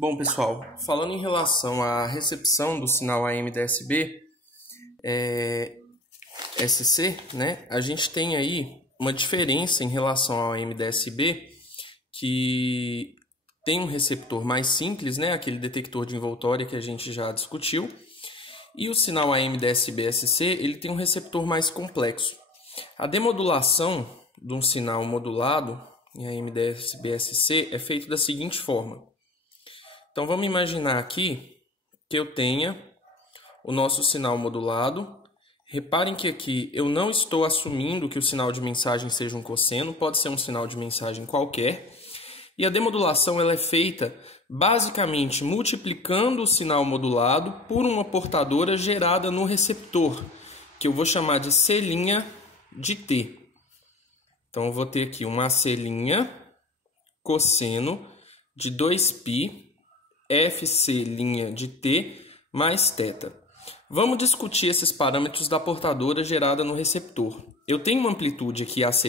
Bom, pessoal, falando em relação à recepção do sinal AM/DSB SC, né, a gente tem aí uma diferença em relação ao AM/DSB, que tem um receptor mais simples, né, aquele detector de envoltória que a gente já discutiu, e o sinal AM/DSB SC ele tem um receptor mais complexo. A demodulação de um sinal modulado em AM/DSB SC é feito da seguinte forma. Então, vamos imaginar aqui que eu tenha o nosso sinal modulado. Reparem que aqui eu não estou assumindo que o sinal de mensagem seja um cosseno, pode ser um sinal de mensagem qualquer. E a demodulação ela é feita basicamente multiplicando o sinal modulado por uma portadora gerada no receptor, que eu vou chamar de C' de T. Então, eu vou ter aqui uma C' cosseno de 2π FC' de T mais θ. Vamos discutir esses parâmetros da portadora gerada no receptor. Eu tenho uma amplitude aqui AC'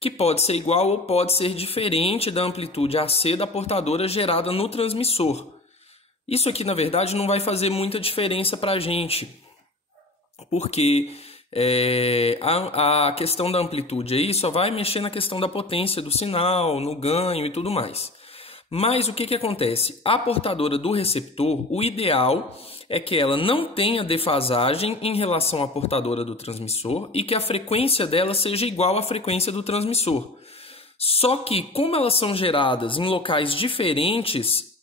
que pode ser igual ou pode ser diferente da amplitude AC da portadora gerada no transmissor. Isso aqui, na verdade, não vai fazer muita diferença para a gente, porque a questão da amplitude aí só vai mexer na questão da potência do sinal, no ganho e tudo mais. Mas o que acontece? A portadora do receptor, o ideal é que ela não tenha defasagem em relação à portadora do transmissor e que a frequência dela seja igual à frequência do transmissor. Só que, como elas são geradas em locais diferentes,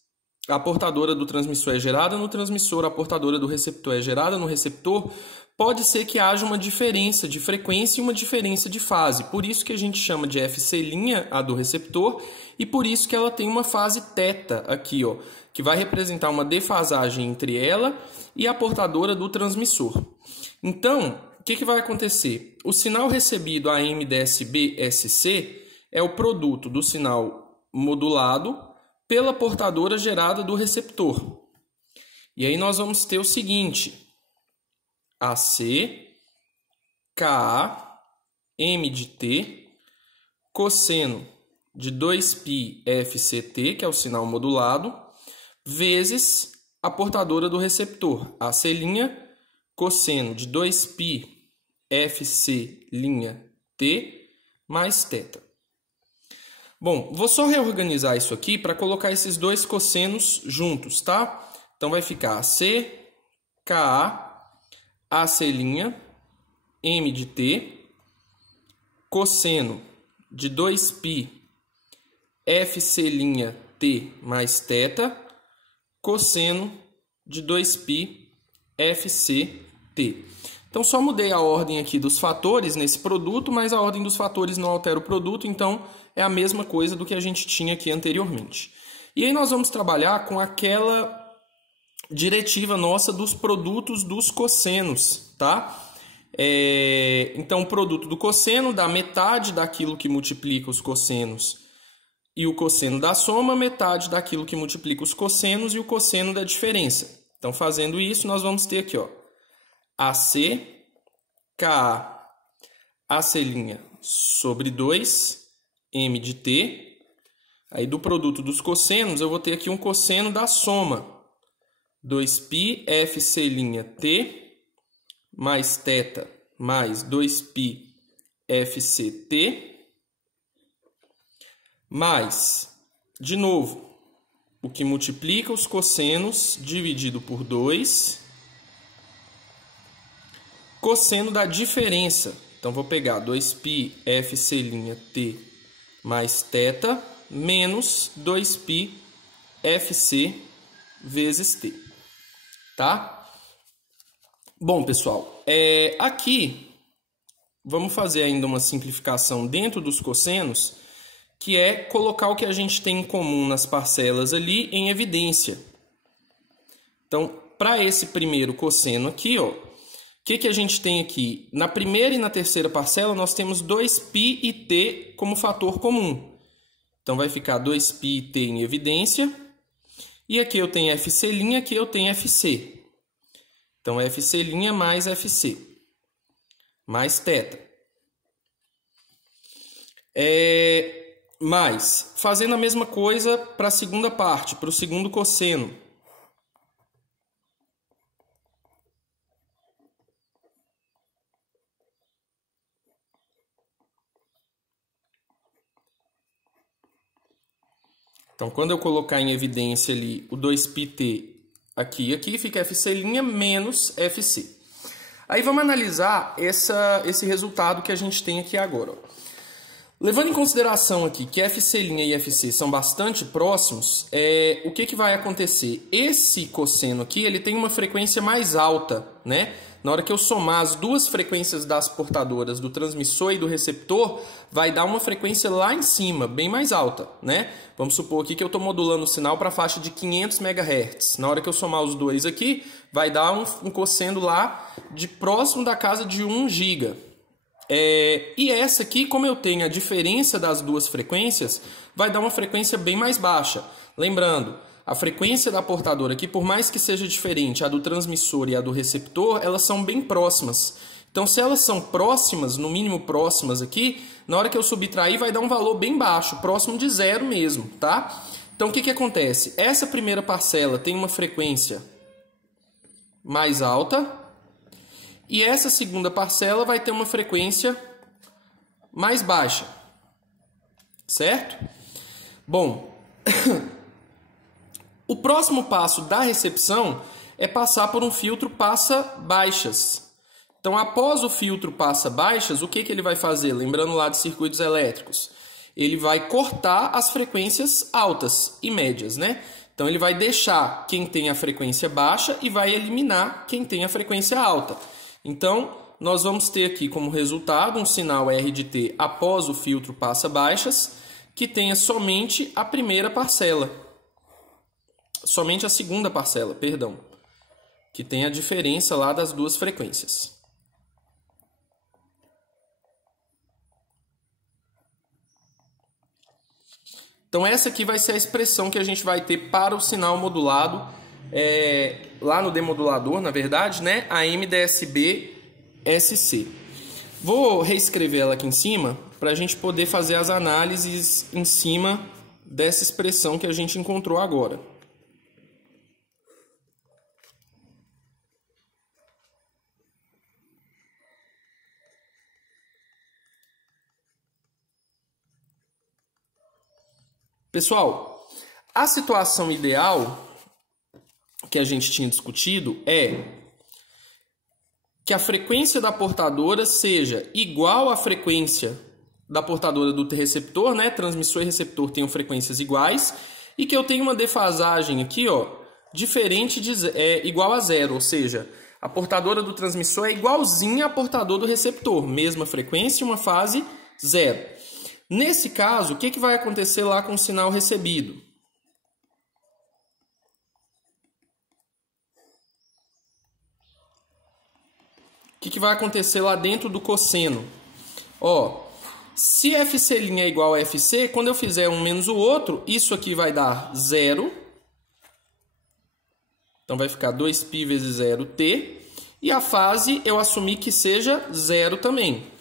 a portadora do transmissor é gerada no transmissor, a portadora do receptor é gerada no receptor, pode ser que haja uma diferença de frequência e uma diferença de fase. Por isso que a gente chama de FC', a do receptor, e por isso que ela tem uma fase θ aqui, ó, que vai representar uma defasagem entre ela e a portadora do transmissor. Então, o que vai acontecer? O sinal recebido AM/DSB SC é o produto do sinal modulado pela portadora gerada do receptor. E aí nós vamos ter o seguinte: AC, KA, M de T, cosseno de 2π FCT, que é o sinal modulado, vezes a portadora do receptor, AC', cosseno de 2π FC' T mais θ. Bom, vou só reorganizar isso aqui para colocar esses dois cossenos juntos, tá? Então vai ficar AC, KA, AC', M de T, cosseno de 2π FC' T mais θ, cosseno de 2π FC(T). Então, só mudei a ordem aqui dos fatores nesse produto, mas a ordem dos fatores não altera o produto, então é a mesma coisa do que a gente tinha aqui anteriormente. E aí nós vamos trabalhar com aquela diretiva nossa dos produtos dos cossenos, tá? Então, o produto do cosseno dá metade daquilo que multiplica os cossenos e o cosseno da soma, metade daquilo que multiplica os cossenos e o cosseno da diferença. Então, fazendo isso, nós vamos ter aqui, ó, AC, KA, AC' sobre 2, M de T. Aí, do produto dos cossenos, eu vou ter aqui um cosseno da soma, 2π FC' T mais θ mais 2π FC(T) mais, de novo, o que multiplica os cossenos dividido por 2, cosseno da diferença. Então, vou pegar 2π FC' T mais θ menos 2π FC vezes T. Tá? Bom, pessoal, aqui vamos fazer ainda uma simplificação dentro dos cossenos, que é colocar o que a gente tem em comum nas parcelas ali em evidência. Então, para esse primeiro cosseno aqui, ó, o que a gente tem aqui? Na primeira e na terceira parcela, nós temos 2π e T como fator comum. Então, vai ficar 2π e T em evidência. E aqui eu tenho FC', aqui eu tenho FC. Então, FC' mais FC, mais θ. Mas, fazendo a mesma coisa para a segunda parte, para o segundo cosseno. Então, quando eu colocar em evidência ali o 2πt aqui, fica FC' menos FC. Aí vamos analisar esse resultado que a gente tem aqui agora. Ó. Levando em consideração aqui que FC' e FC são bastante próximos, o que vai acontecer? Esse cosseno aqui ele tem uma frequência mais alta, né? Na hora que eu somar as duas frequências das portadoras, do transmissor e do receptor, vai dar uma frequência lá em cima, bem mais alta, né? Vamos supor aqui que eu estou modulando o sinal para a faixa de 500 MHz. Na hora que eu somar os dois aqui, vai dar um cosseno lá de próximo da casa de 1 GB. E essa aqui, como eu tenho a diferença das duas frequências, vai dar uma frequência bem mais baixa. Lembrando, a frequência da portadora aqui, por mais que seja diferente a do transmissor e a do receptor, elas são bem próximas. Então, se elas são próximas, no mínimo próximas aqui, na hora que eu subtrair vai dar um valor bem baixo, próximo de zero mesmo, tá? Então, o que acontece? Essa primeira parcela tem uma frequência mais alta e essa segunda parcela vai ter uma frequência mais baixa, certo? Bom, o próximo passo da recepção é passar por um filtro passa-baixas. Então, após o filtro passa-baixas, o que ele vai fazer? Lembrando lá de circuitos elétricos. Ele vai cortar as frequências altas e médias, né? Então, ele vai deixar quem tem a frequência baixa e vai eliminar quem tem a frequência alta. Então, nós vamos ter aqui como resultado um sinal R de T após o filtro passa-baixas que tenha somente a primeira parcela. Somente a segunda parcela, perdão. Que tem a diferença lá das duas frequências. Então, essa aqui vai ser a expressão que a gente vai ter para o sinal modulado, lá no demodulador, na verdade, né? A MDSB-SC. Vou reescrever ela aqui em cima para a gente poder fazer as análises em cima dessa expressão que a gente encontrou agora. Pessoal, a situação ideal que a gente tinha discutido é que a frequência da portadora seja igual à frequência da portadora do receptor, né? Transmissor e receptor tenham frequências iguais e que eu tenho uma defasagem aqui, ó, diferente igual a zero, ou seja, a portadora do transmissor é igualzinha à portadora do receptor, mesma frequência, uma fase zero. Nesse caso, o que vai acontecer lá com o sinal recebido? O que vai acontecer lá dentro do cosseno? Ó, se FC' é igual a FC, quando eu fizer um menos o outro, isso aqui vai dar zero. Então, vai ficar 2π vezes 0t. E a fase eu assumi que seja zero também.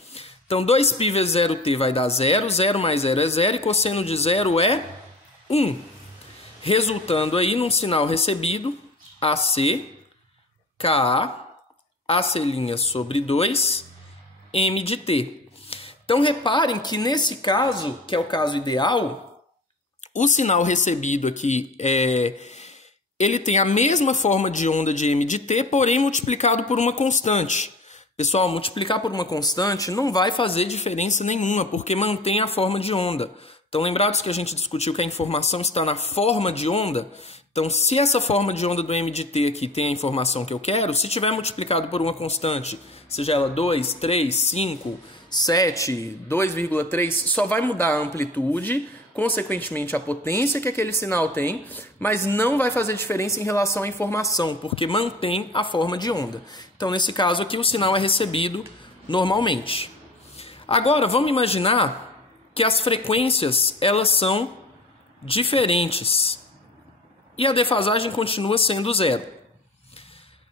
Então, 2π vezes 0t vai dar 0, 0 mais 0 é 0, e cosseno de 0 é 1. Resultando aí num sinal recebido, AC, KA, AC' sobre 2, M de T. Então, reparem que nesse caso, que é o caso ideal, o sinal recebido aqui, ele tem a mesma forma de onda de M de T, porém multiplicado por uma constante. Pessoal, multiplicar por uma constante não vai fazer diferença nenhuma, porque mantém a forma de onda. Então, lembrados que a gente discutiu que a informação está na forma de onda? Então, se essa forma de onda do M de T aqui tem a informação que eu quero, se tiver multiplicado por uma constante, seja ela 2, 3, 5, 7, 2,3, só vai mudar a amplitude, consequentemente a potência que aquele sinal tem, mas não vai fazer diferença em relação à informação, porque mantém a forma de onda. Então, nesse caso aqui, o sinal é recebido normalmente. Agora, vamos imaginar que as frequências elas são diferentes e a defasagem continua sendo zero.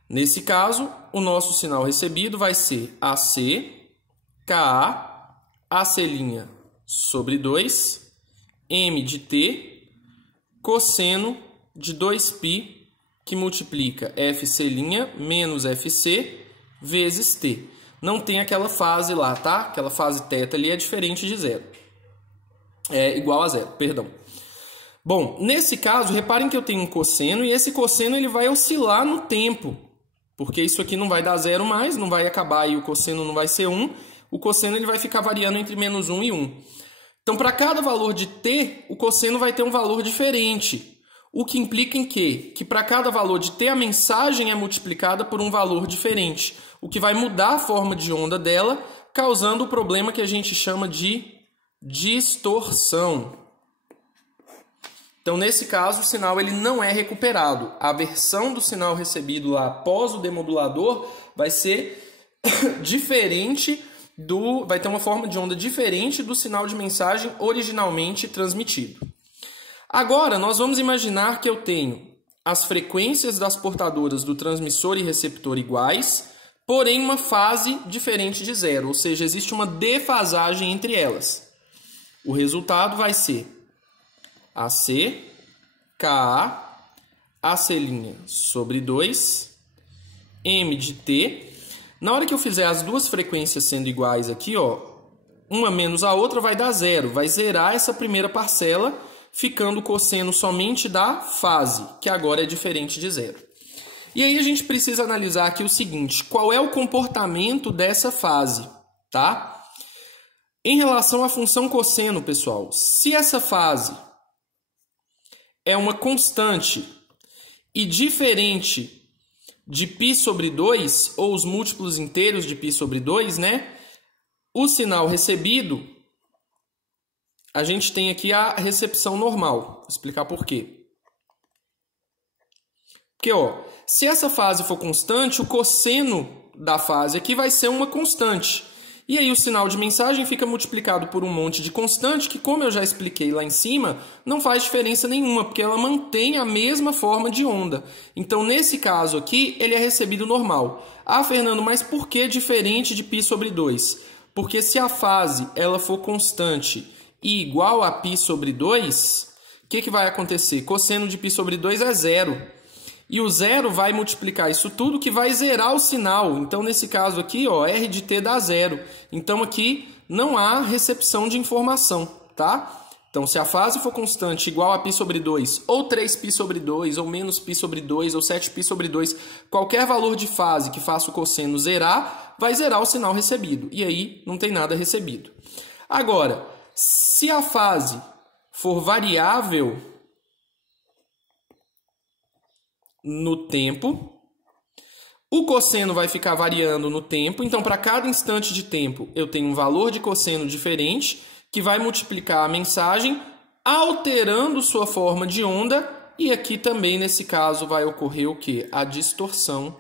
Nesse caso, o nosso sinal recebido vai ser AC, KA, AC' sobre 2, m de t cosseno de 2π que multiplica fc' menos fc vezes t. Não tem aquela fase lá, tá? Aquela fase θ ali é diferente de zero. É igual a zero, perdão. Bom, nesse caso, reparem que eu tenho um cosseno e esse cosseno ele vai oscilar no tempo. Porque isso aqui não vai dar zero mais, não vai acabar e o cosseno não vai ser 1. O cosseno ele vai ficar variando entre menos 1 e 1. Então, para cada valor de t, o cosseno vai ter um valor diferente. O que implica em quê? Que para cada valor de t, a mensagem é multiplicada por um valor diferente. O que vai mudar a forma de onda dela, causando o problema que a gente chama de distorção. Então, nesse caso, o sinal ele não é recuperado. A versão do sinal recebido lá após o demodulador vai ser diferente vai ter uma forma de onda diferente do sinal de mensagem originalmente transmitido. Agora, nós vamos imaginar que eu tenho as frequências das portadoras do transmissor e receptor iguais, porém uma fase diferente de zero, ou seja, existe uma defasagem entre elas. O resultado vai ser AC, KA, AC' sobre 2, M de T. Na hora que eu fizer as duas frequências sendo iguais aqui, ó, uma menos a outra vai dar zero. Vai zerar essa primeira parcela, ficando o cosseno somente da fase, que agora é diferente de zero. E aí a gente precisa analisar aqui o seguinte, qual é o comportamento dessa fase, tá? Em relação à função cosseno, pessoal, se essa fase é uma constante e diferente de π sobre 2, ou os múltiplos inteiros de π sobre 2, né? O sinal recebido, a gente tem aqui a recepção normal. Vou explicar por quê. Porque, ó, se essa fase for constante, o cosseno da fase aqui vai ser uma constante. E aí o sinal de mensagem fica multiplicado por um monte de constante que, como eu já expliquei lá em cima, não faz diferença nenhuma, porque ela mantém a mesma forma de onda. Então, nesse caso aqui, ele é recebido normal. Ah, Fernando, mas por que diferente de π sobre 2? Porque se a fase ela for constante e igual a π sobre 2, o que vai acontecer? Cosseno de π sobre 2 é zero. E o zero vai multiplicar isso tudo que vai zerar o sinal. Então, nesse caso aqui, ó, R de t dá zero. Então, aqui não há recepção de informação, tá? Então, se a fase for constante igual a π sobre 2, ou 3π sobre 2, ou menos π sobre 2, ou 7π sobre 2, qualquer valor de fase que faça o cosseno zerar, vai zerar o sinal recebido. E aí, não tem nada recebido. Agora, se a fase for variável no tempo, o cosseno vai ficar variando no tempo, então para cada instante de tempo eu tenho um valor de cosseno diferente que vai multiplicar a mensagem, alterando sua forma de onda, e aqui também nesse caso vai ocorrer o quê? A distorção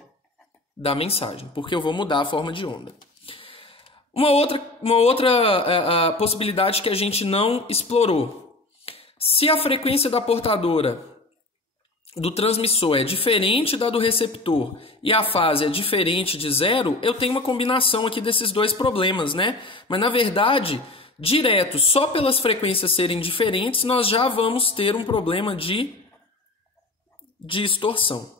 da mensagem, porque eu vou mudar a forma de onda. Uma outra possibilidade que a gente não explorou. Se a frequência da portadora do transmissor é diferente da do receptor e a fase é diferente de zero, eu tenho uma combinação aqui desses dois problemas, né? Mas, na verdade, direto, só pelas frequências serem diferentes, nós já vamos ter um problema de distorção,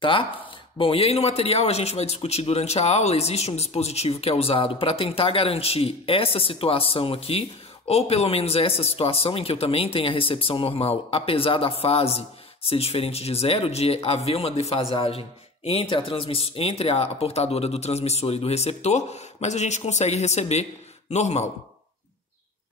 tá? Bom, e aí no material a gente vai discutir durante a aula, existe um dispositivo que é usado para tentar garantir essa situação aqui, ou pelo menos essa situação em que eu também tenho a recepção normal, apesar da fase ser diferente de zero, de haver uma defasagem entre a portadora do transmissor e do receptor, mas a gente consegue receber normal.